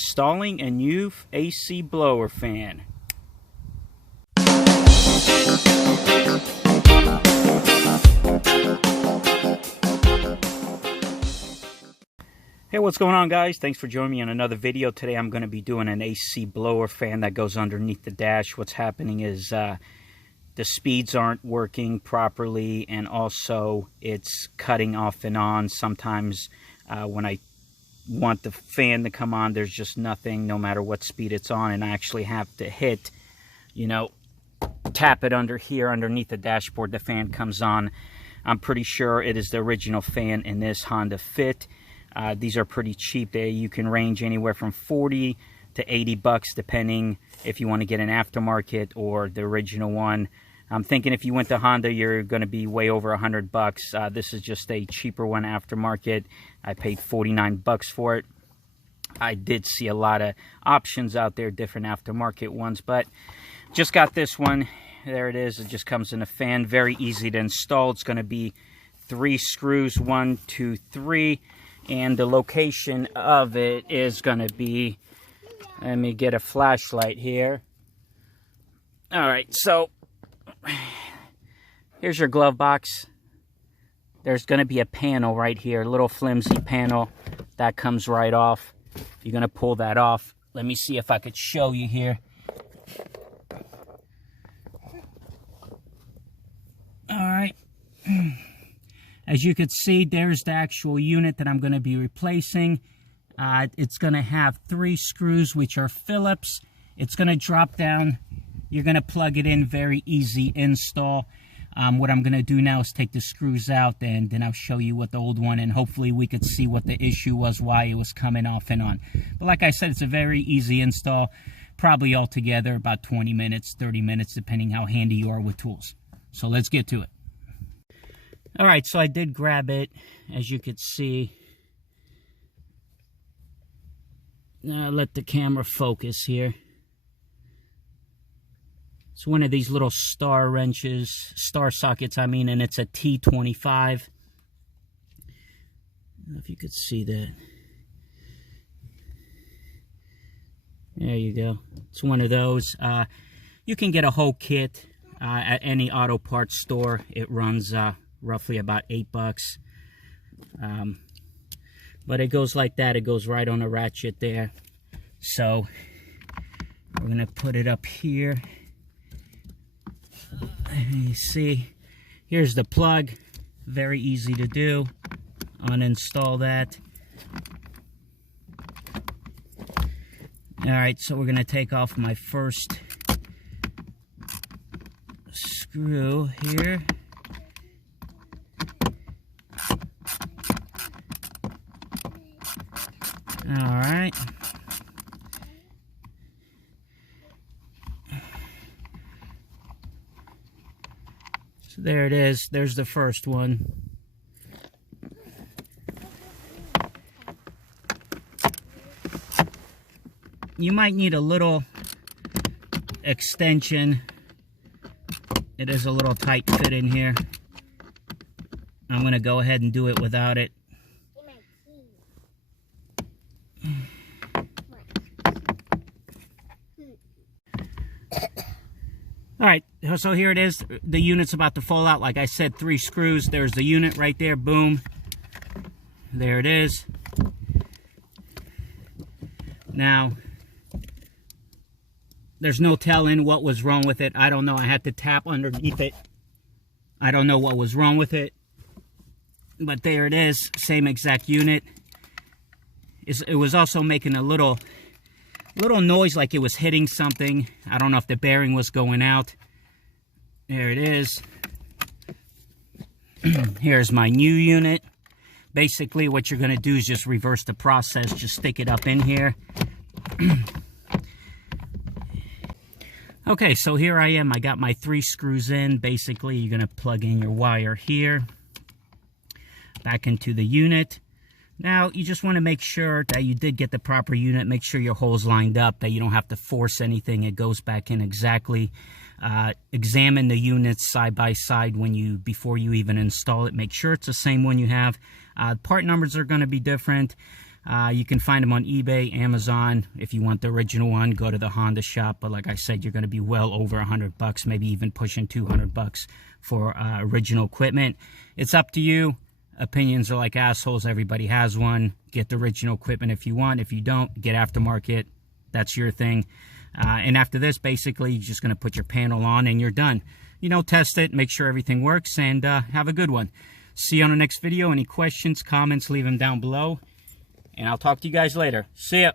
installing a new AC blower fan. Hey, what's going on, guys? Thanks for joining me on another video. Today I'm going to be doing an AC blower fan that goes underneath the dash. What's happening is the speeds aren't working properly, and also it's cutting off and on. Sometimes when I want the fan to come on, there's just nothing, no matter what speed it's on, and I actually have to hit, tap it under here underneath the dashboard. The fan comes on. I'm pretty sure it is the original fan in this Honda Fit. These are pretty cheap. You can range anywhere from 40 to 80 bucks, depending if you want to get an aftermarket or the original one. I'm thinking if you went to Honda, you're going to be way over 100 bucks. This is just a cheaper one, aftermarket. I paid 49 bucks for it. I did see a lot of options out there, different aftermarket ones, but just got this one. There it is. It just comes in a fan. Very easy to install. It's going to be 3 screws, 1, 2, 3. And the location of it is going to be, let me get a flashlight here. All right, so here's your glove box. There's going to be a panel right here, a little flimsy panel that comes right off. You're going to pull that off. Let me see if I could show you here. All right. As you can see, there's the actual unit that I'm going to be replacing. It's going to have 3 screws, which are Phillips. It's going to drop down. You're going to plug it in, very easy install. What I'm going to do now is take the screws out, and then I'll show you what the old one, and hopefully we could see what the issue was, why it was coming off and on. But like I said, it's a very easy install. Probably altogether about 20 minutes, 30 minutes, depending how handy you are with tools. So let's get to it. All right, so I did grab it, as you could see. Let the camera focus here. It's one of these little star wrenches, star sockets, and it's a T25. I don't know if you could see that. There you go. It's one of those. You can get a whole kit at any auto parts store. It runs roughly about 8 bucks. But it goes like that. It goes right on a ratchet there. So we're going to put it up here. You see, here's the plug. Very easy to do. Uninstall that. All right, so we're going to take off my first screw here. All right. So there it is. There's the first one. You might need a little extension. It is a little tight fit in here. I'm going to go ahead and do it without it. All right, so here it is. The unit's about to fall out. Like I said, 3 screws. There's the unit right there. Boom. There it is. Now, there's no telling what was wrong with it. I don't know. I had to tap underneath it. I don't know what was wrong with it. But there it is. Same exact unit. It was also making a little noise like it was hitting something. I don't know if the bearing was going out. There it is. Here's my new unit. Basically what you're going to do is just reverse the process. Just stick it up in here. Okay, so here I am. I got my 3 screws in. Basically, you're going to plug in your wire here, back into the unit. Now, you just want to make sure that you did get the proper unit. Make sure your hole's lined up, that you don't have to force anything. It goes back in exactly. Examine the units side by side before you even install it. Make sure it's the same one you have. Part numbers are going to be different. You can find them on eBay, Amazon. If you want the original one, go to the Honda shop. But like I said, you're going to be well over $100, maybe even pushing $200 for original equipment. It's up to you. Opinions are like assholes. Everybody has one. Get the original equipment if you want. If you don't, get aftermarket. That's your thing. And after this, basically, you're just going to put your panel on and you're done. You know, test it, make sure everything works, and have a good one. See you on the next video. Any questions, comments, leave them down below. And I'll talk to you guys later. See ya.